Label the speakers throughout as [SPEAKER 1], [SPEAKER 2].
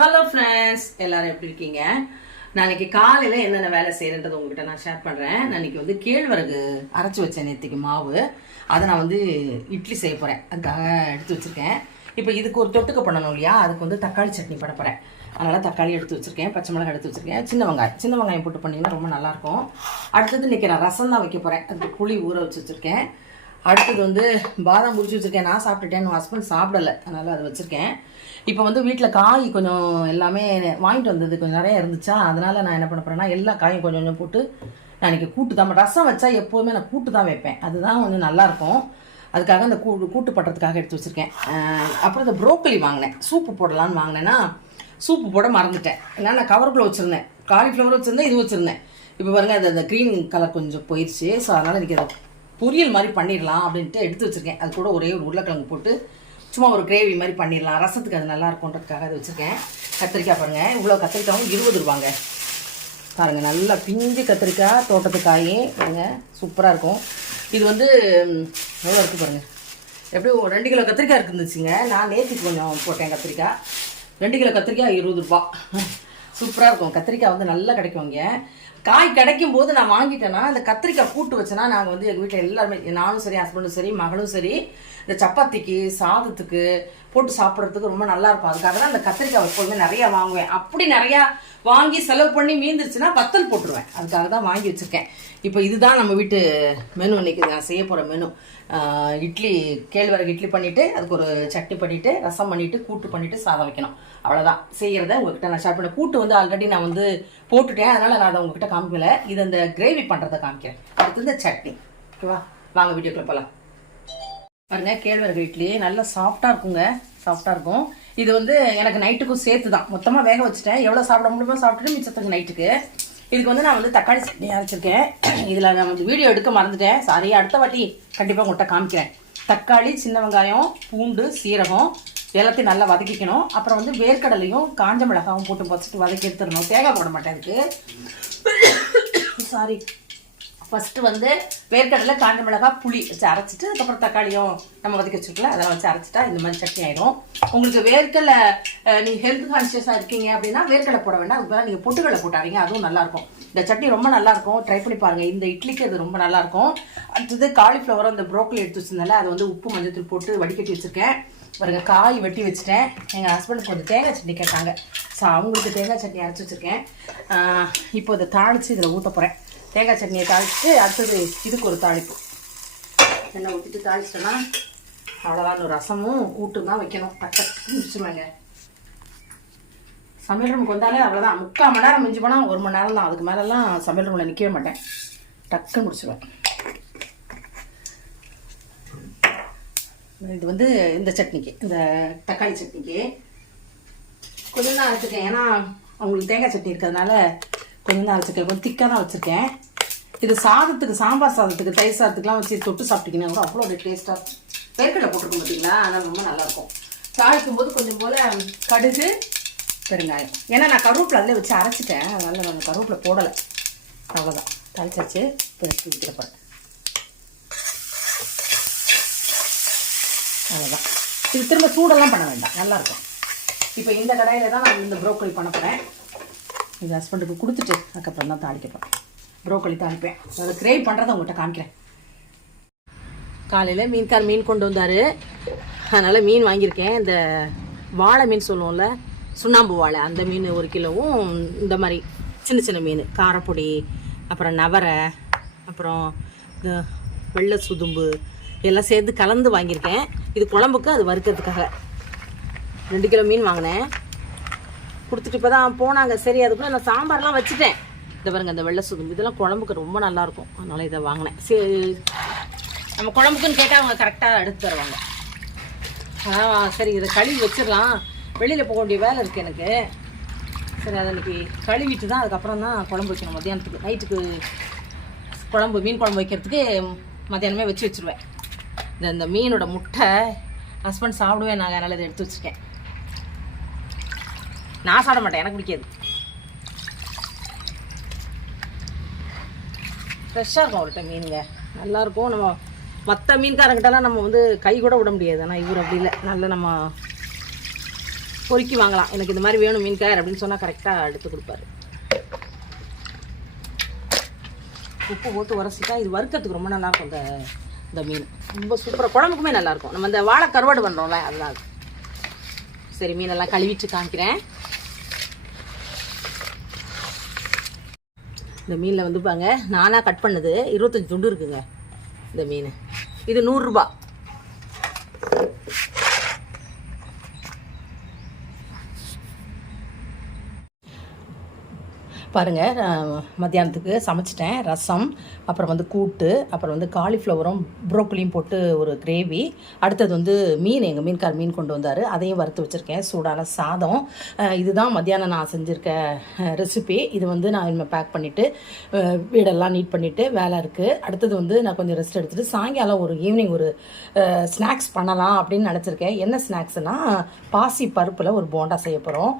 [SPEAKER 1] Hello friends எல்லாரும் எப்படி இருக்கீங்க? நான் காலையில் என்னென்ன வேலை செய்யறன்றது உங்ககிட்ட நான் ஷேர் பண்ணுறேன் நாளைக்கு வந்து கேழ்வரகு அரைச்சி வச்சேன் நேற்றுக்கு மாவு. அதை நான் வந்து இட்லி செய்ய போகிறேன் அதுக்காக எடுத்து வச்சுருக்கேன். இப்போ இதுக்கு ஒரு தொட்டுக்க பண்ணணும் இல்லையா? அதுக்கு வந்து தக்காளி சட்னி பண்ண போகிறேன் அதனால் தக்காளி எடுத்து வச்சுருக்கேன். பச்சை மிளகாய் எடுத்து வச்சுருக்கேன். சின்ன வெங்காயம். சின்ன வெங்காயம் போட்டு பண்ணிங்கன்னா ரொம்ப நல்லாயிருக்கும் அடுத்தது இன்னைக்கு நான் ரசம் தான் வைக்க போகிறேன் அதுக்கு புளி ஊற வச்சு வச்சுருக்கேன். அடுத்தது வந்து பாதாம் பிடிச்சி வச்சுருக்கேன். நான் சாப்பிட்டுட்டேன். என் ஹஸ்பண்ட் சாப்பிடல. அதனால் அதை வச்சுருக்கேன். இப்போ வந்து வீட்டில் காய் கொஞ்சம் எல்லாமே வாங்கிட்டு வந்தது. கொஞ்சம் நிறையா இருந்துச்சா? அதனால் நான் என்ன பண்ண போகிறேன்னா எல்லா காயும் கொஞ்சம் கொஞ்சம் போட்டு நான் இன்றைக்கி கூட்டு தான் ரசம் வச்சா எப்போதுமே நான் கூட்டு தான் வைப்பேன். அதுதான் கொஞ்சம் நல்லாயிருக்கும் அதுக்காக அந்த கூ கூட்டு பட்டுறதுக்காக எடுத்து வச்சுருக்கேன். அப்புறம் இந்த ப்ரோக்கலி வாங்கினேன். சூப்பு போடலான்னு வாங்கினேன்னா சூப்பு போட மறந்துட்டேன். ஏன்னா நான் கவருக்குள்ளே வச்சுருந்தேன். காலிஃப்ளவர் வச்சுருந்தேன் இது வச்சுருந்தேன். இப்போ பாருங்கள் அது அந்த க்ரீன் கலர் கொஞ்சம் போயிடுச்சு ஸோ அதனால் எனக்கு அதை பொரியல் மாதிரி பண்ணிடலாம் அப்படின்ட்டு எடுத்து வச்சுருக்கேன். அது கூட ஒரே ஒரு உருளைக்கிழங்கு போட்டு சும்மா ஒரு கிரேவி மாதிரி பண்ணிடலாம். ரசத்துக்கு அது நல்லா இருக்கும்ன்றதுக்காக அது வச்சுருக்கேன். கத்திரிக்காய் பாருங்கள் இவ்வளோ கத்திரிக்காயும் இருபது ரூபாங்க. பாருங்கள் நல்லா பிஞ்சு கத்திரிக்காய் தோட்டத்து காய் பாருங்க சூப்பராக இருக்கும். இது வந்து எவ்வளோ இருக்குது பாருங்கள் எப்படியும் ஒரு ரெண்டு கிலோ கத்திரிக்காய் இருந்துச்சுங்க. நான் நேற்றுக்கு கொஞ்சம் போட்டேன் கத்திரிக்காய். ரெண்டு கிலோ கத்திரிக்காய் இருபது ரூபா. சூப்பராக இருக்கும். கத்திரிக்காய் வந்து நல்லா கிடைக்கும் இங்கே காய் கிடைக்கும் போது நான் வாங்கிட்டேன்னா அந்த கத்திரிக்காய் கூட்டு வச்சேன்னா நாங்கள் வந்து எங்கள் வீட்டில் எல்லாருமே நானும் சரி ஹஸ்பண்டும் சரி மகளும் சரி இந்த சப்பாத்திக்கு சாதத்துக்கு போட்டு சாப்பிட்றதுக்கு ரொம்ப நல்லா இருக்கும். அதுக்காக தான் அந்த கத்திரிக்காய் எப்போதுமே நிறையா வாங்குவேன். அப்படி நிறையா வாங்கி செலவு பண்ணி மீந்துருச்சுன்னா வத்தல் போட்டுருவேன். அதுக்காக தான் வாங்கி வச்சுருக்கேன். இப்போ இதுதான் நம்ம வீட்டு மெனு இன்னைக்கு நான் செய்ய போகிற மெனு இட்லி கேழ்வரகு இட்லி பண்ணிவிட்டு அதுக்கு ஒரு சட்னி பண்ணிவிட்டு ரசம் பண்ணிவிட்டு கூட்டு பண்ணிவிட்டு சாதம் வைக்கணும். அவ்வளோதான் செய்கிறத உங்ககிட்ட நான் ஷேர் பண்ண கூட்டு வந்து ஆல்ரெடி நான் வந்து போட்டுட்டேன். அதனால் நான் அதை உங்ககிட்ட காமிக்கல. இது அந்த கிரேவி பண்ணுறதை காமிக்கிறேன். அடுத்து இந்த சட்னி. ஓகேவா? வாங்க வீடியோக்குள்ள போகலாம் பாருங்க கேழ்வரகு இட்லி நல்லா சாஃப்டாக இருக்குங்க. சாஃப்டாக இருக்கும். இது வந்து எனக்கு நைட்டுக்கும் சேர்த்து தான் மொத்தமாக வேக வச்சுட்டேன். எவ்வளோ சாப்பிட முடியுமோ சாப்பிட்டுட்டு மிச்சத்துக்கு நைட்டுக்கு இதுக்கு வந்து நான் வந்து தக்காளி சட்னி அரைச்சிருக்கேன். இதில் நான் வந்து வீடியோ எடுக்க மறந்துட்டேன். சாரி அடுத்த வாட்டி கண்டிப்பாக உங்கள்கிட்ட காமிக்கிறேன். தக்காளி சின்ன வெங்காயம் பூண்டு சீரகம் எல்லாத்தையும் நல்லா வதக்கிக்கணும். அப்புறம் வந்து வேர்க்கடலையும் காஞ்ச மிளகாவும் போட்டு பசிட்டு வதக்கி எடுத்துடணும். தேங்காய் போட மாட்டேன் அதுக்கு சாரி ஃபஸ்ட்டு வந்து வேர்க்கடலை காஞ்ச மிளகாய் புளி வச்சு அரைச்சிட்டு அதுக்கப்புறம் தக்காளியும் நம்ம வதக்கி வச்சுருக்கல அதெல்லாம் வச்சு அரைச்சிட்டா இந்த மாதிரி சட்னி ஆயிடும். உங்களுக்கு வேர்க்கடலை நீங்கள் ஹெல்த் கான்சியஸாக இருக்கீங்க அப்படின்னா வேர்க்கடலை போட வேண்டாம். அதுக்கு நீங்கள் பொட்டுக்கடலை போட்டாதீங்க அதுவும் நல்லாயிருக்கும். இந்த சட்னி ரொம்ப நல்லாயிருக்கும். ட்ரை பண்ணி பாருங்கள் இந்த இட்லிக்கு அது ரொம்ப நல்லாயிருக்கும். அடுத்தது காலிஃப்ளவரும் அந்த ப்ரோக்கலி எடுத்து வச்சிருந்தால அதை வந்து உப்பு மஞ்சள் போட்டு வடிகட்டி வச்சுருக்கேன். பாருங்க காய் வெட்டி வச்சுட்டேன். எங்கள் ஹஸ்பண்டுக்கு கொஞ்சம் தேங்காய் சட்னி கேட்டாங்க. ஸோ அவங்களுக்கு தேங்காய் சட்னி அரைச்சி வச்சுருக்கேன். இப்போ இதை தாளித்து இதில் ஊற்ற போகிறேன் தேங்காய் சட்னியை தாளிச்சுட்டு அடுத்தது இதுக்கு ஒரு தாளிப்பு. எண்ணெய் ஊற்றிட்டு தாளிச்சிட்டோன்னா அவ்வளோதான் ஒரு ரசமும் கூட்டும் தான் வைக்கணும். டக்கு முடிச்சுருவாங்க. சமையல் ரூமுக்கு வந்தாலே அவ்வளோதான் முக்கால் மணி நேரம் மிஞ்சி போனால் ஒரு மணி நேரம் தான். அதுக்கு மேலெல்லாம் சமையல் ரூமில் நிற்கவே மாட்டேன். டக்குன்னு முடிச்சிடுவேன் இது வந்து இந்த சட்னிக்கு இந்த தக்காளி சட்னிக்கு. கொஞ்சம் தான் அரைச்சிருக்கேன். ஏன்னா அவங்களுக்கு தேங்காய் சட்னி இருக்கிறதுனால கொஞ்சம் தான் அரைச்சிருக்கேன். கொஞ்சம் திக்காக தான் வச்சுருக்கேன். இது சாதத்துக்கு சாம்பார் சாதத்துக்கு தயிர் சாதத்துக்குலாம் வச்சு தொட்டு சாப்பிட்டீங்கன்னா கூட அவ்வளோ ஒரு டேஸ்ட்டாக வேர்க்கடலை போட்டிருக்கோம் பார்த்தீங்களா? ஆனால் ரொம்ப நல்லாயிருக்கும் தாளிக்கும் போது கொஞ்சம் போல் கடுகு பெருங்காயம். ஏன்னா நான் கருவேப்பில் அதில் வச்சு அரைச்சிட்டேன். அதனால் நான் கருவேப்பிலை போடலை. அவ்வளோதான் தாளிச்சாச்சு. இப்போ எடுத்து ஊற்றிட போகிறேன் அவ்வளோதான் இது திரும்ப சூடெல்லாம் பண்ண வேண்டாம். நல்லாயிருக்கும் இப்போ இந்த கடையில் தான் நான் இந்த ப்ரோக்கலி பண்ண போகிறேன் இது ஹஸ்பண்டுக்கு கொடுத்துட்டு அதுக்கப்புறம் தான் தாளிக்க போகிறேன் ப்ரோக்கலி தாளிப்பேன் அதை கிரேவ் பண்ணுறதை உங்கள்கிட்ட காமிக்கிறேன். காலையில் மீன்கார் மீன் கொண்டு வந்தார். அதனால் மீன் வாங்கியிருக்கேன். இந்த வாழை மீன் சொல்லுவோம்ல சுண்ணாம்பு வாழை அந்த மீன் ஒரு கிலோவும் இந்த மாதிரி சின்ன சின்ன மீன் காரப்பொடி அப்புறம் நவரை அப்புறம் இந்த வெள்ளை சுதும்பு எல்லாம் சேர்த்து கலந்து வாங்கியிருக்கேன். இது குழம்புக்கு அது வறுக்கிறதுக்காக. ரெண்டு கிலோ மீன் வாங்கினேன். கொடுத்துட்டு இப்போ தான் போனாங்க. சரி அதுக்குள்ளே நான் சாம்பார்லாம் வச்சுட்டேன். இதை பாருங்க இந்த வெள்ளை சுதும்பு இதெல்லாம் குழம்புக்கு ரொம்ப நல்லாயிருக்கும். அதனால் இதை வாங்கினேன். சரி. நம்ம குழம்புக்குன்னு கேட்டால் அவங்க கரெக்டாக எடுத்து தருவாங்க. அதான் சரி இதை கழுவி வச்சிடலாம். வெளியில் போக வேண்டிய வேலை இருக்குது எனக்கு. சரி அதை இன்னைக்கு கழுவிட்டு தான் அதுக்கப்புறம் தான் குழம்பு வைக்கணும். மத்தியானத்துக்கு நைட்டுக்கு குழம்பு மீன் குழம்பு வைக்கிறதுக்கு மத்தியானமே வச்சு வச்சுருவேன். இந்த இந்த மீனோட முட்டை ஹஸ்பண்ட் சாப்பிடுவேன். நாங்கள் அதனால் இதை எடுத்து வச்சுருக்கேன். நான் சாப்பிட மாட்டேன். எனக்கு பிடிக்காது. ஃப்ரெஷ்ஷாக இருக்கும் அவர்கிட்ட மீனுங்க. நல்லாயிருக்கும். நம்ம மற்ற மீன்காரங்கிட்டலாம் நம்ம வந்து கை கூட விட முடியாது. ஆனால் இவர் அப்படி இல்லை. நல்லா நம்ம பொறுக்கி வாங்கலாம். எனக்கு இந்த மாதிரி வேணும் மீன்கார் அப்படின்னு சொன்னால் கரெக்டாக எடுத்து கொடுப்பாரு. உப்பு போட்டு உரசிட்டா இது வறுக்கிறதுக்கு ரொம்ப நல்லாயிருக்கும் இந்த இந்த மீன். ரொம்ப சூப்பராக குழம்புக்குமே நல்லாயிருக்கும். நம்ம இந்த வாழை கருவாடு பண்ணுறோம்ல அதுதான் சரி மீனெல்லாம் கழுவிட்டு காமிக்கிறேன். இந்த மீனில் வந்து பாங்க நானாக கட் பண்ணது இருபத்தஞ்சி துண்டு இருக்குங்க இந்த மீன். இது நூறுரூபா பாருங்கள் மத்தியானத்துக்கு சமைச்சிட்டேன். ரசம் அப்புறம் வந்து கூட்டு அப்புறம் வந்து காலிஃப்ளவரும் ப்ரோக்கலியும் போட்டு ஒரு கிரேவி. அடுத்தது வந்து மீன் எங்கள் மீன்கார் மீன் கொண்டு வந்தார். அதையும் வறுத்து வச்சுருக்கேன். சூடான சாதம். இதுதான் மத்தியானம் நான் செஞ்சுருக்க ரெசிபி இது வந்து நான் இனிமேல் பேக் பண்ணிவிட்டு வீடெல்லாம் நீட் பண்ணிவிட்டு வேலை இருக்குது அடுத்தது வந்து நான் கொஞ்சம் ரெஸ்ட் எடுத்துகிட்டு சாயங்காலம் ஒரு ஈவினிங் ஒரு ஸ்நாக்ஸ் பண்ணலாம் அப்படின்னு நினச்சிருக்கேன். என்ன ஸ்நாக்ஸ்னால் பாசி பருப்பில் ஒரு போண்டா செய்ய போகிறோம்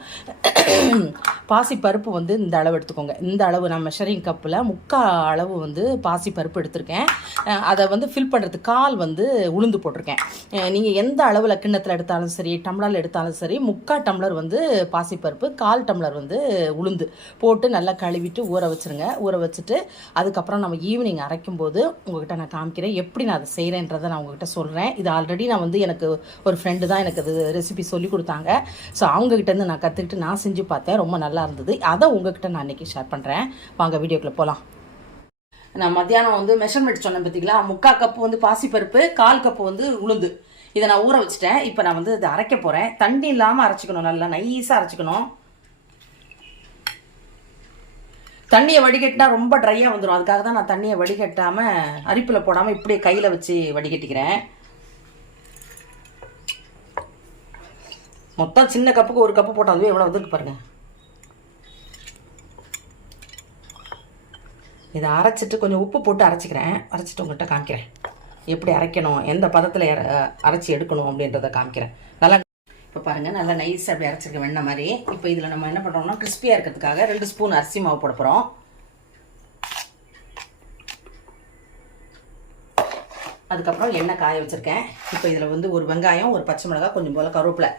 [SPEAKER 1] பாசி பருப்பு வந்து இந்த அளவு எடுத்துக்கோங்க. இந்த அளவு நான் மெஷரிங் கப்பில் முக்கால் அளவு வந்து பாசி பருப்பு எடுத்திருக்கேன் அதை வந்து ஃபில் பண்ணுறதுக்கு கால் வந்து உளுந்து போட்டிருக்கேன். நீங்கள் எந்த அளவில் கிண்ணத்தில் எடுத்தாலும் சரி டம்ளரில் எடுத்தாலும் சரி முக்கால் டம்ளர் வந்து பாசிப்பருப்பு கால் டம்ளர் வந்து உளுந்து போட்டு நல்லா கழுவிட்டு ஊற வச்சுருங்க. ஊற வச்சுட்டு அதுக்கப்புறம் நம்ம ஈவினிங் அரைக்கும் போது உங்ககிட்ட நான் காமிக்கிறேன். எப்படி நான் அதை செய்கிறேன்றதை நான் உங்ககிட்ட சொல்கிறேன் இது ஆல்ரெடி நான் வந்து எனக்கு ஒரு ஃப்ரெண்டு தான் எனக்கு அது ரெசிபி சொல்லி கொடுத்தாங்க. ஸோ அவங்ககிட்டேருந்து நான் கற்றுக்கிட்டு நான் செஞ்சு பார்த்தேன். ரொம்ப நல்லா இருந்தது. அதை உங்ககிட்ட நான் அன்றைக்கி ஷேர் பண்ணுறேன் வாங்க வீடியோக்குள்ளே போகலாம் நான் மத்தியானம் வந்து மெஷர்மெண்ட் சொன்னேன் பார்த்தீங்களா முக்கால் கப்பு வந்து பாசிப்பருப்பு கால் கப்பு வந்து உளுந்து. இதை நான் ஊற வச்சுட்டேன். இப்போ நான் வந்து இதை அரைக்க போகிறேன் தண்ணி இல்லாமல் அரைச்சிக்கணும். நல்லா நைஸாக அரைச்சிக்கணும். தண்ணியை வடிகட்டினா ரொம்ப ட்ரையாக வந்துடும் அதுக்காக தான் நான் தண்ணியை வடிகட்டாமல் அரிப்பில் போடாமல் இப்படியே கையில் வச்சு வடிகட்டிக்கிறேன். மொத்தம் சின்ன கப்புக்கு ஒரு கப்பு போட்டால் அதுவே எவ்வளோ வந்துருக்கு பாருங்கள் இதை அரைச்சிட்டு கொஞ்சம் உப்பு போட்டு அரைச்சிக்கிறேன். அரைச்சிட்டு உங்கள்கிட்ட காமிக்கிறேன். எப்படி அரைக்கணும் எந்த பதத்தில் அரைச்சி எடுக்கணும் அப்படின்றத காமிக்கிறேன். நல்லா இப்போ பாருங்கள் நல்லா நைஸாக அப்படி அரைச்சிருக்க வெண்ணெய் மாதிரி. இப்போ இதில் நம்ம என்ன பண்ணுறோம்னா கிறிஸ்பியாக இருக்கிறதுக்காக ரெண்டு ஸ்பூன் அரிசி மாவு போட போகிறோம் அதுக்கப்புறம் எண்ணெய் காய வச்சுருக்கேன். இப்போ இதில் வந்து ஒரு வெங்காயம் ஒரு பச்சை மிளகாய் கொஞ்சம் போல் கருவேப்பிலை.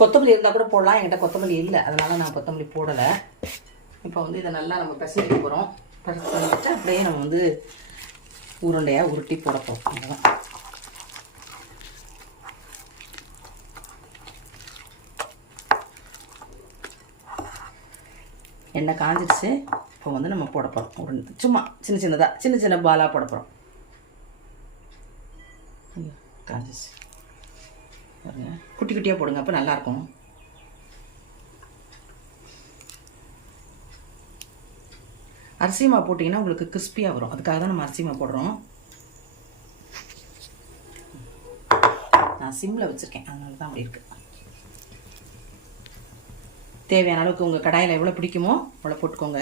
[SPEAKER 1] கொத்தமல்லி இருந்தால் கூட போடலாம். என்கிட்ட கொத்தமல்லி இல்லை. அதனால் நான் கொத்தமல்லி போடலை. இப்போ வந்து இதை நல்லா நம்ம பிசைக்க போகிறோம் வச்சு அப்படியே நம்ம வந்து உருண்டையாக உருட்டி போட போகிறோம் அவ்வளோதான் எண்ணெய் காஞ்சிடுச்சு இப்போ வந்து நம்ம போட போகிறோம் உருண்டை சும்மா சின்ன சின்னதாக சின்ன சின்ன பாலாக போட போகிறோம் காஞ்சிச்சு பாருங்க. குட்டி குட்டியாக போடுங்க அப்போ நல்லாயிருக்கும். அரிசி மாவு போட்டிங்கன்னா உங்களுக்கு கிறிஸ்பியாக வரும். அதுக்காக தான் நம்ம அரிசி மாவு போடுறோம். நான் சிம்மில் வச்சுருக்கேன். அதனால தான் அப்படி இருக்குது தேவையான அளவுக்கு உங்கள் கடாயில் எவ்வளோ பிடிக்குமோ அவ்வளோ போட்டுக்கோங்க.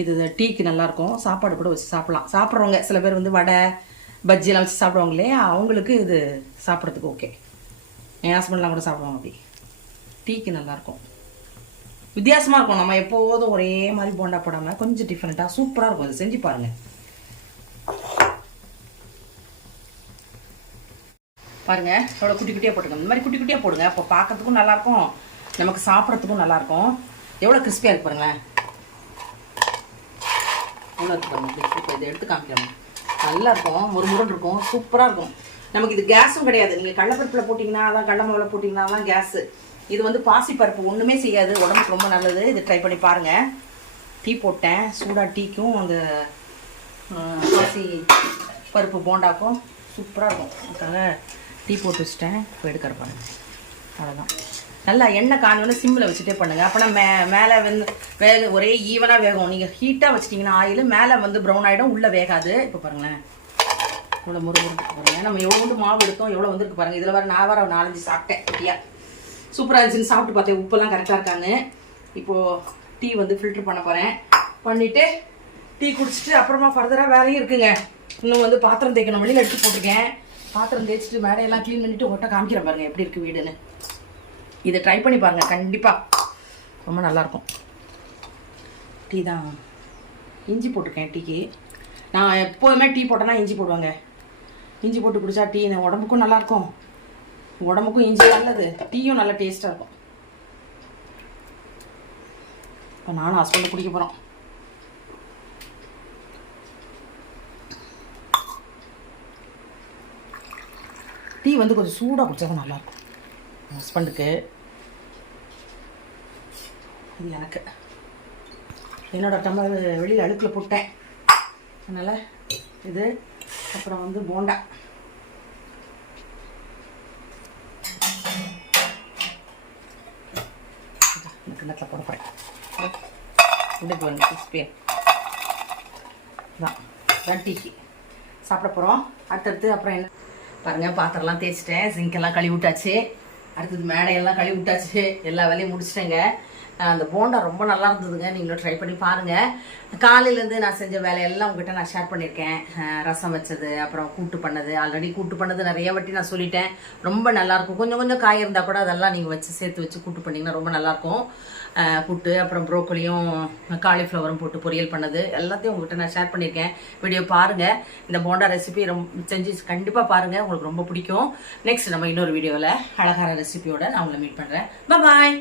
[SPEAKER 1] இது டீக்கு நல்லாயிருக்கும். சாப்பாடு கூட வச்சு சாப்பிட்லாம். சாப்பிட்றவங்க சில பேர் வந்து வடை பஜ்ஜியெல்லாம் வச்சு சாப்பிடுவாங்க இல்லையா அவங்களுக்கு இது சாப்பிட்றதுக்கு ஓகே என் ஹஸ்பண்ட்லாம் கூட சாப்பிடுவாங்க அப்படி. டீக்கு நல்லாயிருக்கும். வித்தியாசமாக இருக்கும். நம்ம எப்போதும் ஒரே மாதிரி போண்டா போடாமல் கொஞ்சம் டிஃப்ரெண்ட்டாக சூப்பராக இருக்கும். அதை செஞ்சு பாருங்கள் பாருங்க. எவ்வளோ குட்டி குட்டியாக போட்டுக்கோங்க இந்த மாதிரி குட்டி குட்டியாக போடுங்க. அப்போ பார்க்கறதுக்கும் நல்லாயிருக்கும். நமக்கு சாப்பிட்றதுக்கும் நல்லாயிருக்கும். எவ்வளோ கிறிஸ்பியாக இருக்கு பாருங்களேன். எவ்வளோ இருக்கு பாருங்க. இப்போ இதை எடுத்து காமிக்கிறோம் நல்லா இருக்கும் ஒரு முருன் இருக்கும் சூப்பராக இருக்கும் நமக்கு இது கேஸும் கிடையாது. நீங்கள் கடலப்பருப்பில் போட்டிங்கன்னா அதான் கடல மாவில் போட்டிங்கன்னா தான் கேஸு. இது வந்து பாசிப்பருப்பு ஒன்றுமே செய்யாது. உடம்புக்கு ரொம்ப நல்லது. இது ட்ரை பண்ணி பாருங்கள் டீ போட்டேன். சூடாக டீக்கும் அந்த பாசி பருப்பு போண்டாக்கும் சூப்பராக இருக்கும் அதுக்காக டீ போட்டு வச்சுட்டேன். இப்போ எடுக்கிற பாருங்க. அவ்வளோதான் நல்லா எண்ணெய் காணோன்னு சிம்மில் வச்சுட்டே பண்ணுங்கள் அப்போனா மே மேலே வந்து வேக ஒரே ஈவனாக வேகும். நீங்கள் ஹீட்டாக வச்சிட்டிங்கன்னா ஆயில் மேலே வந்து ப்ரௌன் ஆகிடும் உள்ளே வேகாது. இப்போ பாருங்களேன். இவ்வளோ முறு பாருங்கள் நம்ம எவ்வளோ வந்து மாவு எடுத்தோம் எவ்வளோ வந்துருக்கு பாருங்கள் இதில் வர நான் வர நாலஞ்சு சாப்பிட்டேன் குட்டியாக சூப்பராக இருந்துச்சுன்னு சாப்பிட்டு பார்த்தேன். உப்பெல்லாம் கரெக்டாக இருக்கான்னு. இப்போது டீ வந்து ஃபில்ட்ரு பண்ண போகிறேன் பண்ணிவிட்டு டீ குடிச்சிட்டு அப்புறமா ஃபர்தராக வேலையும் இருக்குங்க. இன்னும் வந்து பாத்திரம் தேய்க்கணும். வெளியில் எடுத்து போட்டிருக்கேன். பாத்திரம் தேய்ச்சிட்டு மேடையெல்லாம் க்ளீன் பண்ணிவிட்டு ஒட்ட காமிக்கிறேன் பாருங்கள் எப்படி இருக்குது வீடுன்னு. இதை ட்ரை பண்ணி பாருங்கள் கண்டிப்பாக ரொம்ப நல்லாயிருக்கும். டீ தான். இஞ்சி போட்டிருக்கேன் டீக்கு. நான் எப்போதுமே டீ போட்டேன்னா இஞ்சி போடுவாங்க. இஞ்சி போட்டு குடிச்சா டீ உடம்புக்கும் நல்லாயிருக்கும். உடம்புக்கும் இஞ்சி நல்லது. டீயும் நல்லா டேஸ்ட்டாக இருக்கும். இப்போ நானும் ஹஸ்பண்டை குடிக்க போகிறோம் டீ வந்து கொஞ்சம் சூடாக குடித்தா தான் நல்லாயிருக்கும். ஹஸ்பண்டுக்கு இது எனக்கு. என்னோட டம்ளர் வெளியில் அழுக்கில் போட்டேன். அதனால் இது அப்புறம் வந்து போண்டா. இந்த கிண்ணத்தில் போட போகிறேன் தான் தான் டீக்கு சாப்பிட போகிறோம் அடுத்தடுத்து அப்புறம் என்ன? பாருங்கள் பாத்திரம்லாம் தேய்ச்சிட்டேன். சிங்கெல்லாம் கழுவி விட்டாச்சு அடுத்தது மேடையெல்லாம் கழுவி விட்டாச்சு. எல்லா வேலையும் முடிச்சிட்டேங்க. அந்த போண்டா ரொம்ப நல்லா இருந்ததுங்க. நீங்களும் ட்ரை பண்ணி பாருங்கள் காலையிலேருந்து நான் செஞ்ச வேலையெல்லாம் உங்ககிட்ட நான் ஷேர் பண்ணியிருக்கேன் ரசம் வச்சது அப்புறம் கூட்டு பண்ணது. ஆல்ரெடி கூட்டு பண்ணது நிறைய வாட்டி நான் சொல்லிட்டேன். ரொம்ப நல்லாயிருக்கும் கொஞ்சம் கொஞ்சம் காய் இருந்தால் கூட அதெல்லாம் நீங்கள் வச்சு சேர்த்து வச்சு கூட்டு பண்ணிங்கன்னா ரொம்ப நல்லாயிருக்கும் அஹ் கூட்டு அப்புறம் ப்ரோக்கோலியும் காலிஃப்ளவரும் போட்டு பொரியல் பண்ணது எல்லாத்தையும் உங்ககிட்ட நான் ஷேர் பண்ணியிருக்கேன் வீடியோ பாருங்கள் இந்த போண்டா ரெசிபி ரொம்ப செஞ்சு கண்டிப்பாக பாருங்கள் உங்களுக்கு ரொம்ப பிடிக்கும். நெக்ஸ்ட் நம்ம இன்னொரு வீடியோவில் அழகான ரெசிபியோட நான் உங்களை மீட் பண்ணுறேன் பாய்